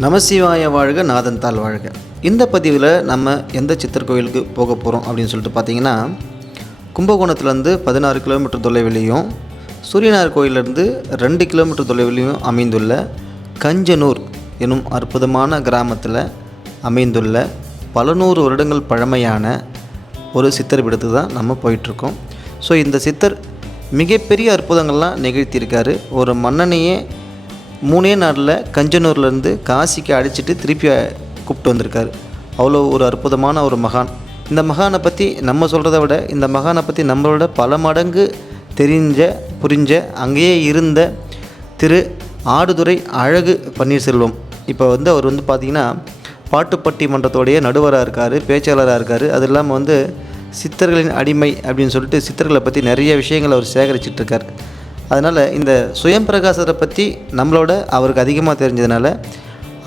நமசிவாய வாழ்க நாதன்தால் வாழ்க. இந்த பதிவில் நம்ம எந்த சித்தர் கோயிலுக்கு போக போகிறோம் அப்படின்னு சொல்லிட்டு பார்த்தீங்கன்னா கும்பகோணத்துலேருந்து பதினாறு கிலோமீட்டர் தொலைவிலையும் சூரியனார் கோயிலிருந்து ரெண்டு கிலோமீட்டர் தொலைவிலையும் அமைந்துள்ள கஞ்சனூர் எனும் அற்புதமான கிராமத்தில் அமைந்துள்ள பல நூறு வருடங்கள் பழமையான ஒரு சித்தர் பீடத்துக்கு தான் நம்ம போயிட்டுருக்கோம். ஸோ இந்த சித்தர் மிகப்பெரிய அற்புதங்கள்லாம் நிகழ்த்தியிருக்காரு. ஒரு மன்னனையே மூணே நாளில் கஞ்சனூர்லேருந்து காசிக்கு அடிச்சிட்டு திருப்பி கூப்பிட்டு வந்திருக்காரு. அவ்வளோ ஒரு அற்புதமான ஒரு மகான். இந்த மகானை பற்றி நம்ம சொல்கிறத விட இந்த மகானை பற்றி நம்மளோட பல மடங்கு தெரிஞ்ச புரிஞ்ச அங்கேயே இருந்த திரு ஆடுதுறை அழகு பன்னீர்செல்வம். இப்போ வந்து அவர் வந்து பார்த்திங்கன்னா பாட்டுப்பட்டி மன்றத்தோடைய நடுவராக இருக்கார் பேச்சாளராக இருக்கார். அது இல்லாமல் வந்து சித்தர்களின் அடிமை அப்படின்னு சொல்லிட்டு சித்தர்களை பற்றி நிறைய விஷயங்களை அவர் சேகரிச்சிட்ருக்கார் அதனால் இந்த சுயம் பிரகாசரை பற்றி நம்மளோட அவருக்கு அதிகமாக தெரிஞ்சதுனால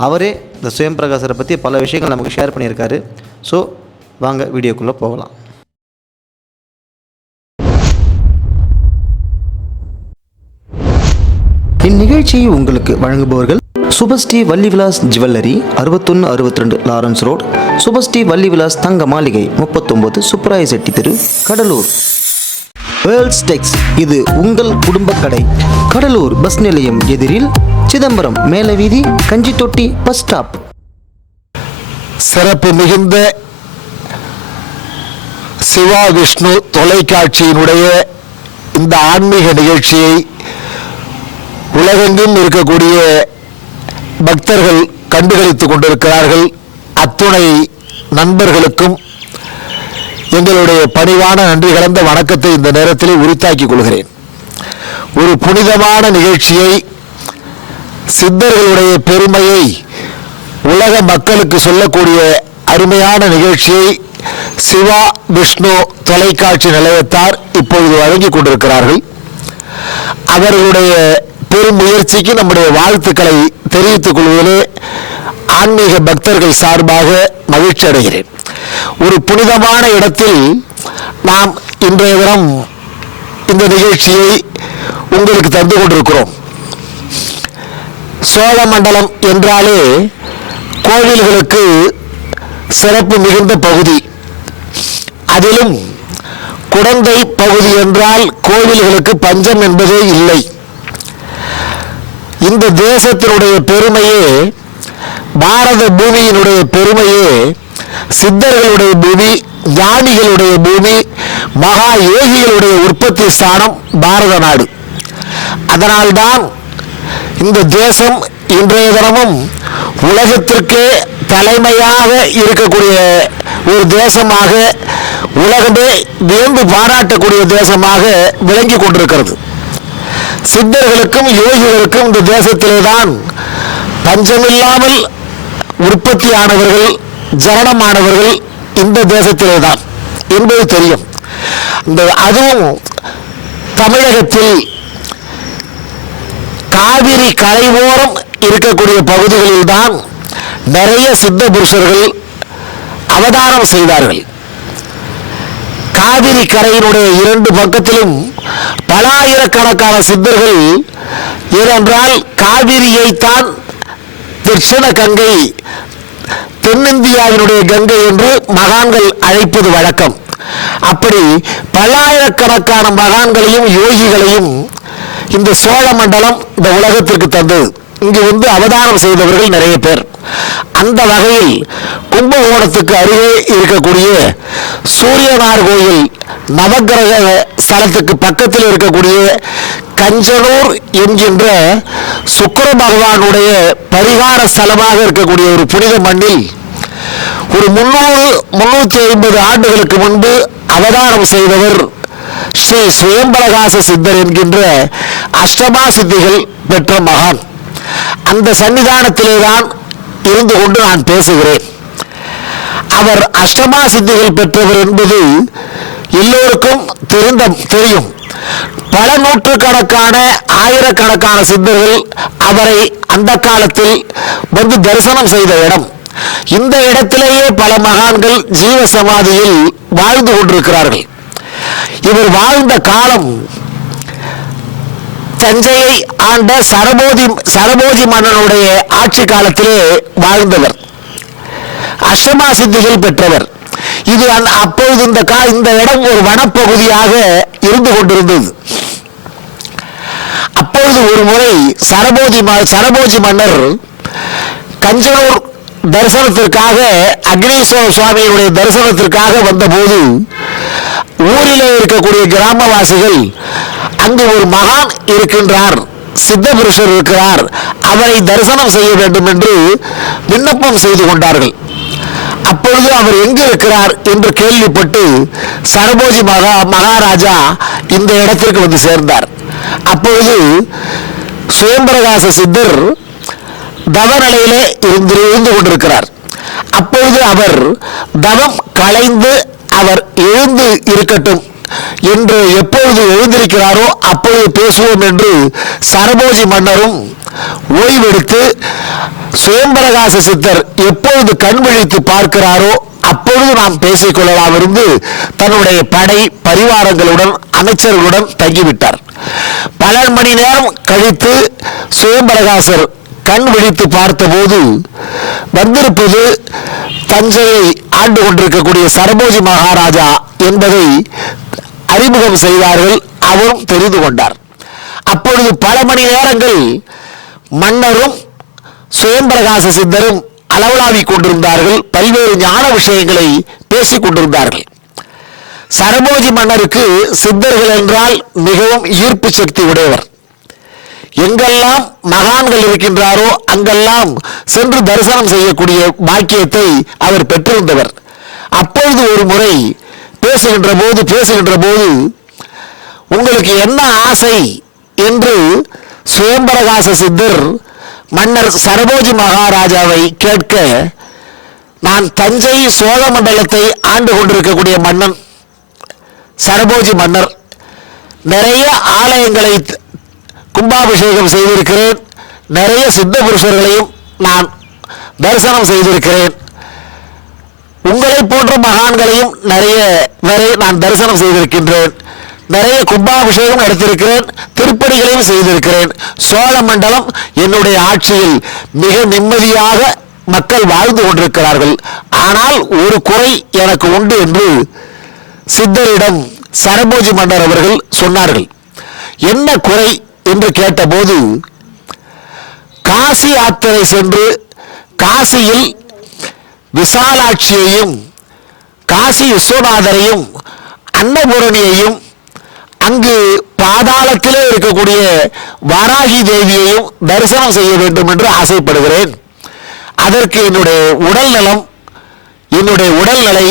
அவரே இந்த சுயம் பிரகாசரை பற்றி பல விஷயங்கள் நமக்கு ஷேர் பண்ணியிருக்காரு. ஸோ வாங்க வீடியோக்குள்ளே போகலாம். இந்நிகழ்ச்சியை உங்களுக்கு வழங்குபவர்கள் சுபஸ்ரீ வள்ளிவிலாஸ் ஜுவல்லரி அறுபத்தொன்று அறுபத்தி ரெண்டு லாரன்ஸ் ரோட் சுபஸ்ரீ வள்ளிவிலாஸ் தங்க மாளிகை முப்பத்தொம்போது சுப்ராய செட்டி தெரு கடலூர். வேர்ல்ட் டெக்ஸ் இது உங்கள் குடும்ப கடை. கடலூர் பஸ் நிலையம் எதிரில் சிதம்பரம் மேலவீதி கஞ்சித்தொட்டி பஸ் ஸ்டாப். சிறப்பு மிகுந்த சிவா விஷ்ணு தொலைக்காட்சியினுடைய இந்த ஆன்மீக நிகழ்ச்சியை உலகெங்கும் இருக்கக்கூடிய பக்தர்கள் கண்டுகளித்துக் கொண்டிருக்கிறார்கள். அத்துணை நண்பர்களுக்கும் எங்களுடைய பணிவான நன்றி கலந்த வணக்கத்தை இந்த நேரத்தில் உரித்தாக்கிக் கொள்கிறேன். ஒரு புனிதமான நிகழ்ச்சியை சித்தர்களுடைய பெருமையை உலக மக்களுக்கு சொல்லக்கூடிய அருமையான நிகழ்ச்சியை சிவா விஷ்ணு தொலைக்காட்சி நிலையத்தார் இப்பொழுது வழங்கிக் கொண்டிருக்கிறார்கள். அவர்களுடைய பெரும் முயற்சிக்கு நம்முடைய வாழ்த்துக்களை தெரிவித்துக் கொள்வதிலே ஆன்மீக பக்தர்கள் சார்பாக மகிழ்ச்சி அடைகிறேன். ஒரு புனிதமான இடத்தில் நாம் இன்றைய தினம் இந்த நிகழ்ச்சியை உங்களுக்கு தந்து கொண்டிருக்கிறோம். சோழமண்டலம் என்றாலே கோவில்களுக்கு சிறப்பு மிகுந்த பகுதி. அதிலும் குடந்தை பகுதி என்றால் கோவில்களுக்கு பஞ்சம் என்பதே இல்லை. இந்த தேசத்தினுடைய பெருமையே பாரத பூமியினுடைய பெருமையே சித்தர்களுடைய பூமி ஞானிகளுடைய பூமி மகா யோகிகளுடைய உற்பத்தி ஸ்தானம் பாரத நாடு. அதனால்தான் இந்த தேசம் இன்றைய தினமும் உலகத்திற்கே தலைமையாக இருக்கக்கூடிய ஒரு தேசமாக உலகமே வியந்து பாராட்டக்கூடிய தேசமாக விளங்கி கொண்டிருக்கிறது. சித்தர்களுக்கும் யோகிகளுக்கும் இந்த தேசத்திலே தான் பஞ்சமில்லாமல் உற்பத்தியானவர்கள் ஜனனமானவர்கள் இந்த தேசத்திலே தான் என்பது தெரியும். இந்த அதுவும் தமிழகத்தில் காவிரி கரைவோரம் இருக்கக்கூடிய பகுதிகளில் தான் நிறைய சித்த புருஷர்கள் அவதாரம் செய்தார்கள். காவிரி கரையினுடைய இரண்டு பக்கத்திலும் பல ஆயிரக்கணக்கான சித்தர்கள் ஏனென்றால் காவிரியைத்தான் தட்சிண கங்கை தென்னிந்தியாவினுடைய கங்கை என்று மகான்கள் அழைப்பது வழக்கம். அப்படி பல்லாயிரக்கணக்கான மகான்களையும் யோகிகளையும் இந்த சோழ மண்டலம் இந்த உலகத்திற்கு தந்தது. இங்கு வந்து அவதாரம் செய்தவர்கள் நிறைய பேர். அந்த வகையில் கும்பகோணத்துக்கு அருகே இருக்கக்கூடிய சூரியனார் கோயில் நவக்கிரக ஸ்தலத்துக்கு பக்கத்தில் இருக்கக்கூடிய கஞ்சனூர் என்கின்ற சுக்கர பகவானுடைய பரிகார ஸ்தலமாக இருக்கக்கூடிய ஒரு புனித மண்ணில் ஒரு முன்னூறு முன்னூற்றி ஐம்பது ஆண்டுகளுக்கு முன்பு அவதாரம் செய்தவர் ஸ்ரீ சுயம்பரகாச சித்தர் என்கின்ற அஷ்டமா சித்திகள் பெற்ற மகான். அந்த சன்னிதானத்திலே தான் இருந்து கொண்டு நான் பேசுகிறேன். அவர் அஷ்டமா சித்திகள் பெற்றவர் என்பது எல்லோருக்கும் தெரிந்த தெரியும். பல நூற்றுக்கணக்கான ஆயிரக்கணக்கான சித்தர்கள் அவரை அந்த காலத்தில் வந்து தரிசனம் செய்த இடம். இந்த இடத்திலேயே பல மகான்கள் ஜீவ சமாதியில் வாழ்ந்து கொண்டிருக்கிறார்கள். இவர் வாழ்ந்த காலம் தஞ்சையை ஆண்ட சரபோதி சரபோஜி மன்னனுடைய ஆட்சி காலத்திலே வாழ்ந்தவர். அஷ்டமா சித்திகள் பெற்றவர். இது அந்த அப்பொழுது இந்த கா இந்த இடம் ஒரு வனப்பகுதியாக இருந்து கொண்டிருந்தது. அப்பொழுது ஒரு முறை சரபோஜி ம- சரபோஜி மன்னர் கஞ்சனூர் தரிசனத்திற்காக அக்னீஸ்வர சுவாமியினுடைய தரிசனத்திற்காக வந்தபோது ஊரிலே இருக்கக்கூடிய கிராமவாசிகள் அங்கு ஒரு மகான் இருக்கின்றார் சித்த புருஷர் இருக்கிறார் அவரை தரிசனம் செய்ய வேண்டும் என்று விண்ணப்பம் செய்து கொண்டார்கள். அப்பொழுது அவர் எங்கு இருக்கிறார் என்று கேள்விப்பட்டு சரபோஜி மகா மகாராஜா இந்த இடத்திற்கு வந்து சேர்ந்தார். அப்பொழுது சுயம்பிரகாச சித்தர் தவநிலையிலே இருந்து இருந்து கொண்டிருக்கிறார். அப்பொழுது அவர் தவம் களைந்து அவர் எழுந்து இருக்கட்டும் என்று எப்பொழுது எழுந்திருக்கிறாரோ அப்பொழுது பேசுவோம் என்று சரபோஜி மன்னரும் ஓய்வெடுத்து சுயம்பரகாச சித்தர் எப்பொழுது கண் விழித்து பார்க்கிறாரோ அப்பொழுது நாம் பேசிக்கொள்ளலாம் இருந்து தன்னுடைய படை பரிவாரங்களுடன் அமைச்சர்களுடன் தங்கிவிட்டார். பல மணி நேரம் கழித்து சுயம்பரகாசர் கண் விழித்து பார்த்தபோது வந்திருப்பது தஞ்சையை ஆண்டு கொண்டிருக்கக்கூடிய சரபோஜி மகாராஜா என்பதை அறிமுகம் செய்தார்கள் அவரும் தெரிந்து கொண்டார். அப்பொழுது பல மணி நேரங்கள் மன்னரும் சுயம்பிரகாச சித்தரும் அளவலாவிக் கொண்டிருந்தார்கள். பல்வேறு ஞான விஷயங்களை பேசிக் கொண்டிருந்தார்கள். சரபோஜி மன்னருக்கு சித்தர்கள் என்றால் மிகவும் ஈர்ப்பு சக்தி உடையவர். எங்கெல்லாம் மகான்கள் இருக்கின்றாரோ அங்கெல்லாம் சென்று தரிசனம் செய்யக்கூடிய பாக்கியத்தை அவர் பெற்றிருந்தவர். அப்பொழுது ஒரு முறை பேசுகின்ற போது பேசுகின்ற போது உங்களுக்கு என்ன ஆசை என்று சுயம்பரகாச சித்தர் மன்னர் சரபோஜி மகாராஜாவை கேட்க நான் தஞ்சை சோழ மண்டலத்தை ஆண்டு கொண்டிருக்கக்கூடிய மன்னன் சரபோஜி மன்னர். நிறைய ஆலயங்களை கும்பாபிஷேகம் செய்திருக்கிறேன். நிறைய சித்த புருஷர்களையும் நான் தரிசனம் செய்திருக்கிறேன். உங்களை போன்ற மகான்களையும் நிறைய வரை நான் தரிசனம் செய்திருக்கின்றேன். நிறைய கும்பாபிஷேகம் நடத்திருக்கிறேன் திருப்பணிகளையும் செய்திருக்கிறேன். சோழ மண்டலம் என்னுடைய ஆட்சியில் மிக நிம்மதியாக மக்கள் வாழ்ந்து கொண்டிருக்கிறார்கள். ஆனால் ஒரு குறை எனக்கு உண்டு என்று சித்தரிடம் சரபோஜி மன்னர் அவர்கள் சொன்னார்கள். என்ன குறை என்று கேட்டபோது காசி யாத்திரை சென்று காசியில் விசாலாட்சியையும் காசி விஸ்வநாதரையும் அன்னபூரணியையும் அங்கு பாதாளத்திலே இருக்கக்கூடிய வாராகி தேவியையும் தரிசனம் செய்ய வேண்டும் என்று ஆசைப்படுகிறேன். அதற்கு என்னுடைய உடல் நலம் என்னுடைய உடல்நிலை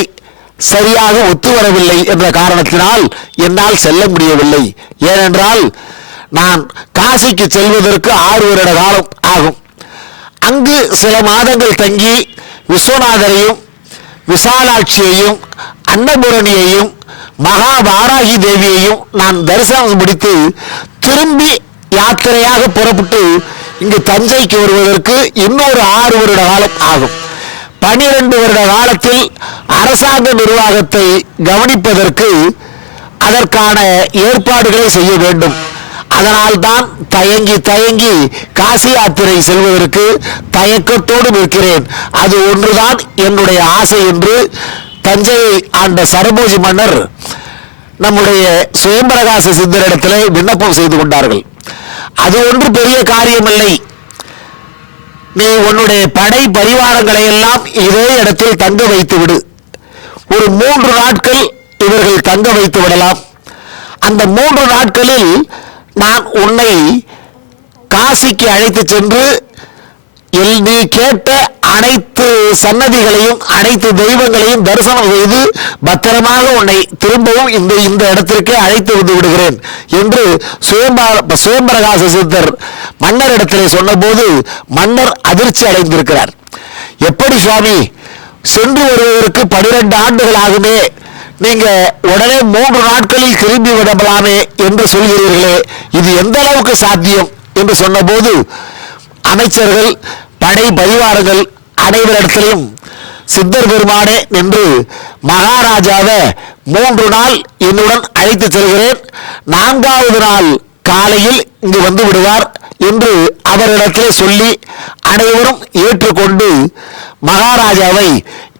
சரியாக ஒத்து வரவில்லை என்ற காரணத்தினால் என்னால் செல்ல முடியவில்லை. ஏனென்றால் நான் காசிக்கு செல்வதற்கு ஆறு வருட காலம் ஆகும். அங்கு சில மாதங்கள் தங்கி விஸ்வநாதரையும் விசாலாட்சியையும் அன்னபூரணியையும் மகாபாராகி தேவியையும் நான் தரிசனம் முடித்து திரும்பி யாத்திரையாக புறப்பட்டு இங்கு தஞ்சைக்கு வருவதற்கு இன்னொரு ஆறு வருட காலம் ஆகும். பனிரெண்டு வருட காலத்தில் அரசாங்க நிர்வாகத்தை கவனிப்பதற்கு அதற்கான ஏற்பாடுகளை செய்ய வேண்டும். அதனால்தான் தயங்கி தயங்கி காசி யாத்திரை செல்வதற்கு தயக்கத்தோடு நிற்கிறேன். அது ஒன்றுதான் என்னுடைய ஆசை என்று தஞ்சையை ஆண்ட சரபோஜி மன்னர் நம்முடைய சுயம்பிரகாச சித்தரிடத்திலே விண்ணப்பம் செய்து கொண்டார்கள். அது ஒன்று பெரிய காரியமில்லை. நீ உன்னுடைய படை பரிவாரங்களை எல்லாம் இதே இடத்தில் தங்க வைத்து விடு. ஒரு மூன்று நாட்கள் இவர்கள் தங்க வைத்து விடலாம். அந்த மூன்று நாட்களில் நான் உன்னை காசிக்கு அழைத்து சென்று எல் நீ கேட்ட அனைத்து சன்னதிகளையும் அனைத்து தெய்வங்களையும் தரிசனம் செய்து பத்திரமாக உன்னை திரும்பவும் இந்த இந்த இடத்திற்கே அழைத்து வந்து விடுகிறேன் என்று சுயம்பர சுயம்பிரகாச சித்தர் மன்னரிடத்திலே சொன்னபோது மன்னர் அதிர்ச்சி அடைந்திருக்கிறார். எப்படி சுவாமி? சென்று வருவதற்கு பனிரெண்டு ஆண்டுகள் ஆகுமே. நீங்க உடனே மூன்று நாட்களில் திரும்பி விடலாமே என்று சொல்கிறீர்களே இது எந்த அளவுக்கு சாத்தியம் என்று சொன்னபோது அமைச்சர்கள் படை பரிவாரங்கள் அனைவரிடத்திலும் சித்தர் பெருமானே என்று மகாராஜாவை மூன்று நாள் என்னுடன் அழைத்து செல்கிறேன். நான்காவது நாள் காலையில் இங்கு வந்து விடுவார் என்று அவரிடத்திலே சொல்லி அனைவரும் ஏற்றுக்கொண்டு மகாராஜாவை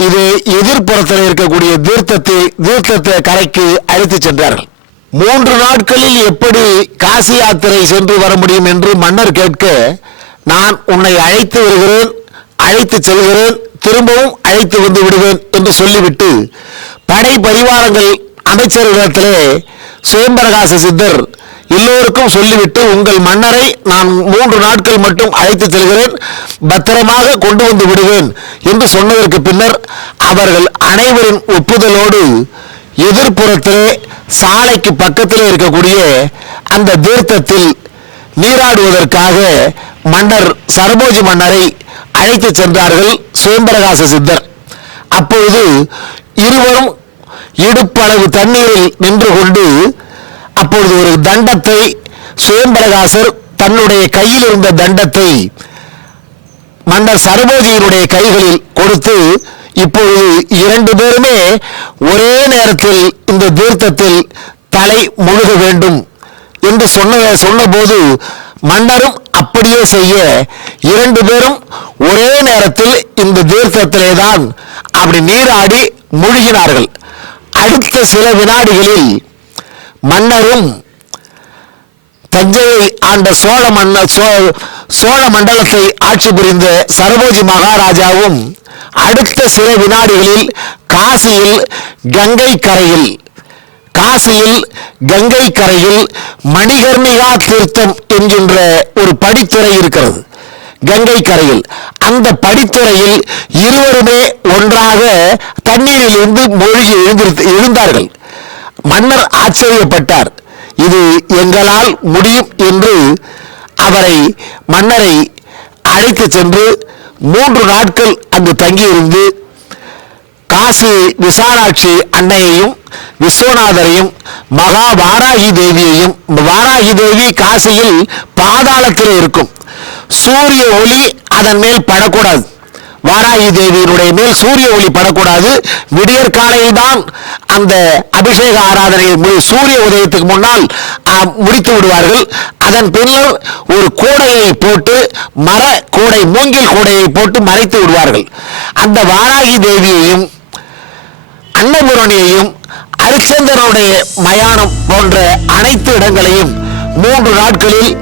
இது எதிர்ப்புறத்தில் இருக்கக்கூடிய தீர்த்தத்தை தீர்த்தத்தை கரைக்கு அழைத்துச் சென்றார்கள். மூன்று நாட்களில் எப்படி காசி யாத்திரை சென்று வர முடியும் என்று மன்னர் கேட்க நான் உன்னை அழைத்து வருகிறேன் அழைத்து செல்கிறேன் திரும்பவும் அழைத்து வந்து விடுவேன் என்று சொல்லிவிட்டு படை பரிவாரங்கள் அமைச்சர்களிடத்திலே சுயம்பிரகாச சித்தர் எல்லோருக்கும் சொல்லிவிட்டு உங்கள் மன்னரை நான் மூன்று நாட்கள் மட்டும் அழைத்து செல்கிறேன். பத்திரமாக கொண்டு வந்து விடுவேன் என்று சொன்னதற்கு பின்னர் அவர்கள் அனைவரின் ஒப்புதலோடு எதிர்ப்புறத்திலே சாலைக்கு பக்கத்திலே இருக்கக்கூடிய அந்த தீர்த்தத்தில் நீராடுவதற்காக மன்னர் சரபோஜி மன்னரை அழைத்து சென்றார்கள் சுயம்பிரகாச சித்தர். அப்பொழுது இருவரும் இடுப்பளவு தண்ணீரில் நின்று கொண்டு அப்பொழுது ஒரு தண்டத்தை சுயம்பரகாசர் தன்னுடைய கையில் இருந்த தண்டத்தை மன்னர் சரபோஜியினுடைய கைகளில் கொடுத்து இப்பொழுது இரண்டு பேருமே ஒரே நேரத்தில் இந்த தீர்த்தத்தில் தலை முழுக வேண்டும் என்று சொன்ன சொன்னபோது மன்னரும் அப்படியே செய்ய இரண்டு பேரும் ஒரே நேரத்தில் இந்த தீர்த்தத்திலே தான் அப்படி நீராடி முழுகினார்கள். அடுத்த சில வினாடிகளில் மன்னரும் தஞ்சையை ஆண்ட சோழ மன்னர் சோ- சோழ மண்டலத்தை ஆட்சி புரிந்த சரபோஜி மகாராஜாவும் அடுத்த சில வினாடிகளில் காசியில் கங்கை கரையில் காசியில் கங்கை கரையில் மணிகர்ணிகா தீர்த்தம் என்கின்ற ஒரு படித்துறை இருக்கிறது. கங்கை கரையில் அந்த படித்துறையில் இருவருமே ஒன்றாக தண்ணீரில் இருந்து மூழ்கி எழுந்திருத்து எழுந்தார்கள். மன்னர் ஆச்சரியப்பட்டார். இது எங்களால் முடியும் என்று அவரை மன்னரை அழைத்து சென்று மூன்று நாட்கள் அங்கு தங்கியிருந்து காசி விசாலாட்சி அன்னையையும் விஸ்வநாதரையும் மகா வாராகி தேவியையும் வாராகி தேவி காசியில் பாதாளத்தில் இருக்கும். சூரிய ஒளி அதன் மேல் படக்கூடாது. வாராகி தேவியினுடைய மேல் சூரிய ஒளி படக்கூடாது. விடியற் காலையில் தான் அந்த அபிஷேக ஆராதனை சூரிய உதயத்துக்கு முன்னால் முடித்து விடுவார்கள். அதன் பின்னர் ஒரு கூடையை போட்டு மர கூடை மூங்கில் கூடையை போட்டு மறைத்து விடுவார்கள். அந்த வாராகி தேவியையும் அன்னபுரணியையும் அரிச்சந்திரனுடைய மயானம் போன்ற அனைத்து இடங்களையும் மூன்று நாட்களில்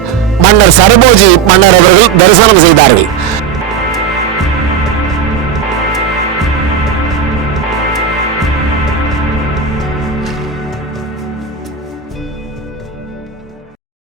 மன்னர் சரபோஜி மன்னர் அவர்கள் தரிசனம் செய்தார்கள்.